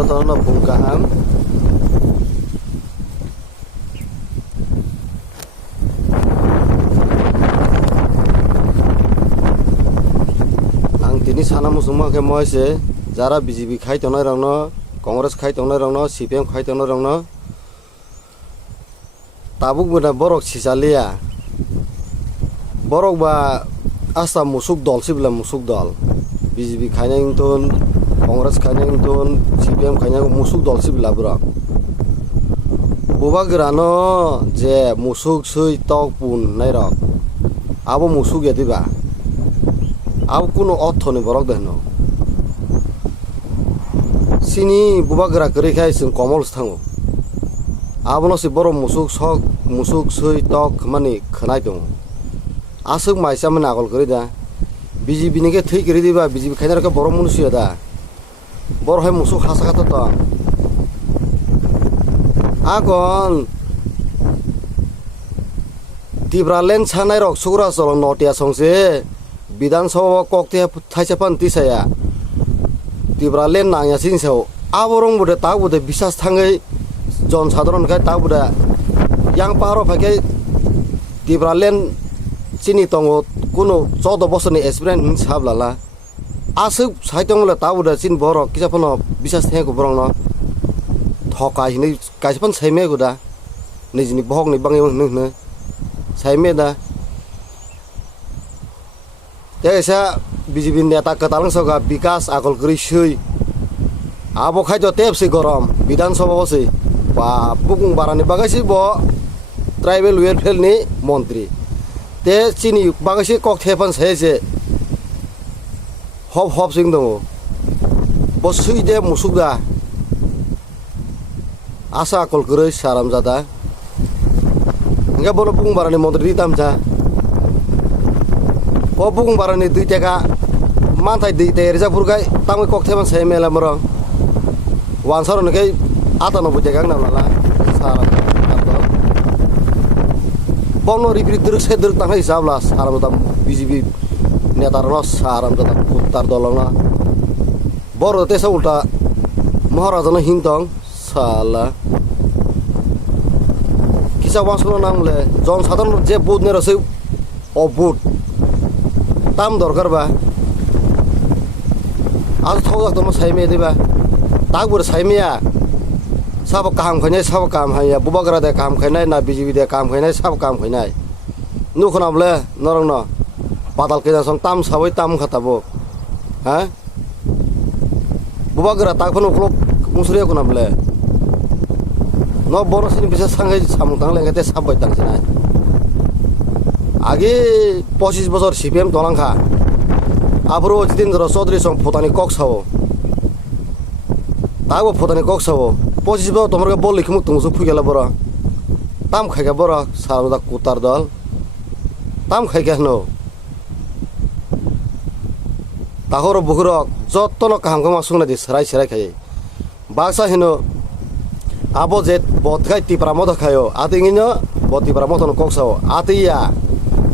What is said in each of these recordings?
jotono bungkaham ang tini sana musuma ke moise jara BJP khai tonai rangno Congress khai tonai rangno CPM khai tonai rangno tabuk bena borok sisalia borok ba asa musuk dol sibla musuk dol BJP khai nang Congress khai nang CPM khai nang musuk dol sibla borok buba grano je musuk sui tok pun nai rok abo musuk ya diba abo kuno otho ni borok dehno sini buba gra kri khai sing komol sthango abono si borok musuk sok musuk sui tok mani khnai dong asuk maisa man agol kri da BJP ni ke thei kri diba BJP khai na ka borok munusia da borok hai musuk hasa kata to agon tibralen chanai rok sugura solo notia songse bidan sabha kokte thaisapan tisaya tibralen nangya sinsau aborong bude ta bude bisas thangai jon sadharon khai ta bude yang paro phake tibralen chini tongo kuno 14 bosoni experience sablala asuk saitongla ta bude chin borok kisapano bisas theko borong no thokai ni kaisapan saime guda nijini bohok ni bangi ne saime da Desa BJP neta ketalang soga bikas akol krisui abo khai jo tep si gorom bidan sabha bosi ba bukung barani bagasi bo tribal welfare ni montri te chini bagasi kok thepan sese hop sing dong bosui de musuga asa akol kris saram jada enggak bono bukung barani montri tamja bukung barani dui teka mantai dui te reza burgai tangwe kok theban sai mela morong wan saro ne kai ata no bujega na lala sara ato bono ripri druk se druk tang hisab la saram tam BJP netar no saram ta uttar dolona boro te sa ulta maharaja no hintong sala kisa wasono namle jon sadharon je bud ne rase obud tam dorkar ba आज थोड़ा तो मसाई में दिबा तागुर साइमिया सब काम खने सब काम है बुबगरा दे काम खने ना BJP दे काम खने सब काम खने नु खनाबले नरंग न पाताल के संग ताम सबै ताम खताबो ह बुबगरा ताखनो क्लोक मुसरिया खनाबले न बरसिन बिसेस संगे सामुतां लेंगते साबै तांसिना आगे 25 বছর CPM তলাংখা আবরো জিতেন্দ্র চৌধুরী সং ফোতানি কক সাও তাগো ফোতানি কক সাও 25 বছর তোমার বল লিখমু তুমসু ফুগেলা বড় তাম খাইগা বড় সারদা কুতার দল তাম খাইগা ন তাহর বুগুরক যতন কাহাম কামা সুংনা দি সেরাই খাই বাক্সা হিনো আবো যে বদখাই টিপরা মদ খায়ো আতিঙিনো বতিপরা মতন cock Sao Atia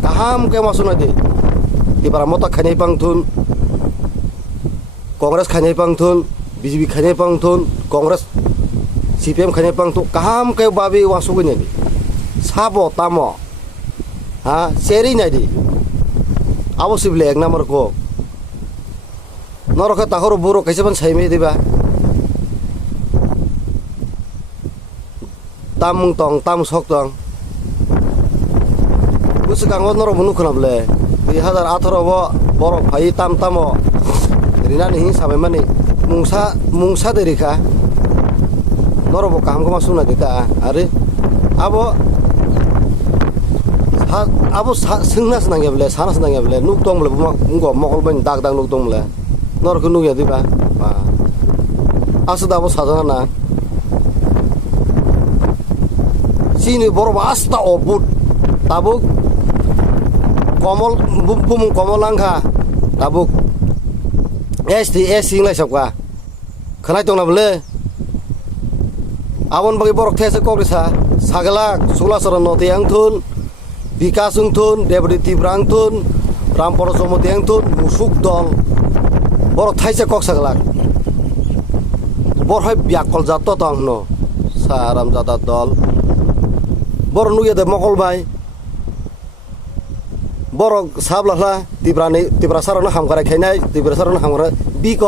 kaham ke masuna di para mota khani pangthun Congress khani pangthun BJP khani pangthun Congress CPM khani pangthun kaham ke babi wasugune di sabo tamo ha seri nai di abo sible ek number ko norokha tahor buro kaisaban saime diba tam tong tam sok tong Busukango noro bunu khonable 2018 bo borok phai tam tamo rina ni sabe mani mungsa derika noro bo kaham kama suna dita are abo singnas nangyable sanas nangyable nuk tong ble ngo mokol ban dag nuk tong ble noro ku nuk ya diba ba asuda bo sadana na sini boro asta obut tabuk komol bum komolangka tabuk SDS singlai sakwa khanai tong nable abon bagi borok these kokrisa sagalak sulasara noti angthun bikas ungthun deputy tibrang thun rampor somoti angthun musuk dol borok thaise kok sagalak বরহাই বিয়াকল জাত তং ন serum জাদা দল বড় নুয়ে দে মকল ভাই বড় সাবলাহলা তিব্রা সারনো হামকারাই খাইনাই তিব্রা সারনো হামকারা বিক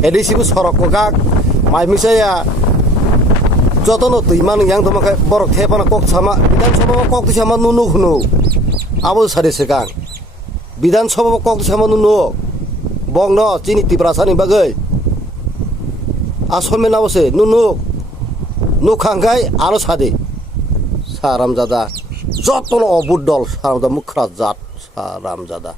এডিসিবু সরক গাক মাই মিসাইয়া যতন তুইমান ইয়াং তোমাকে বড় থেপানা কক সামা বিধানসভা কক সামা নুনু হুনু আবু সারি সেকাং বিধানসভা কক সামা নুনু বং ন চিনি তিব্রা সানি বাগৈ আসল মেনা বসে নুনু নুখাঙ্গাই আরো সাদে সারাম জাদা যতন অবুট দল সারাম মুখরা জাত সারাম জাদা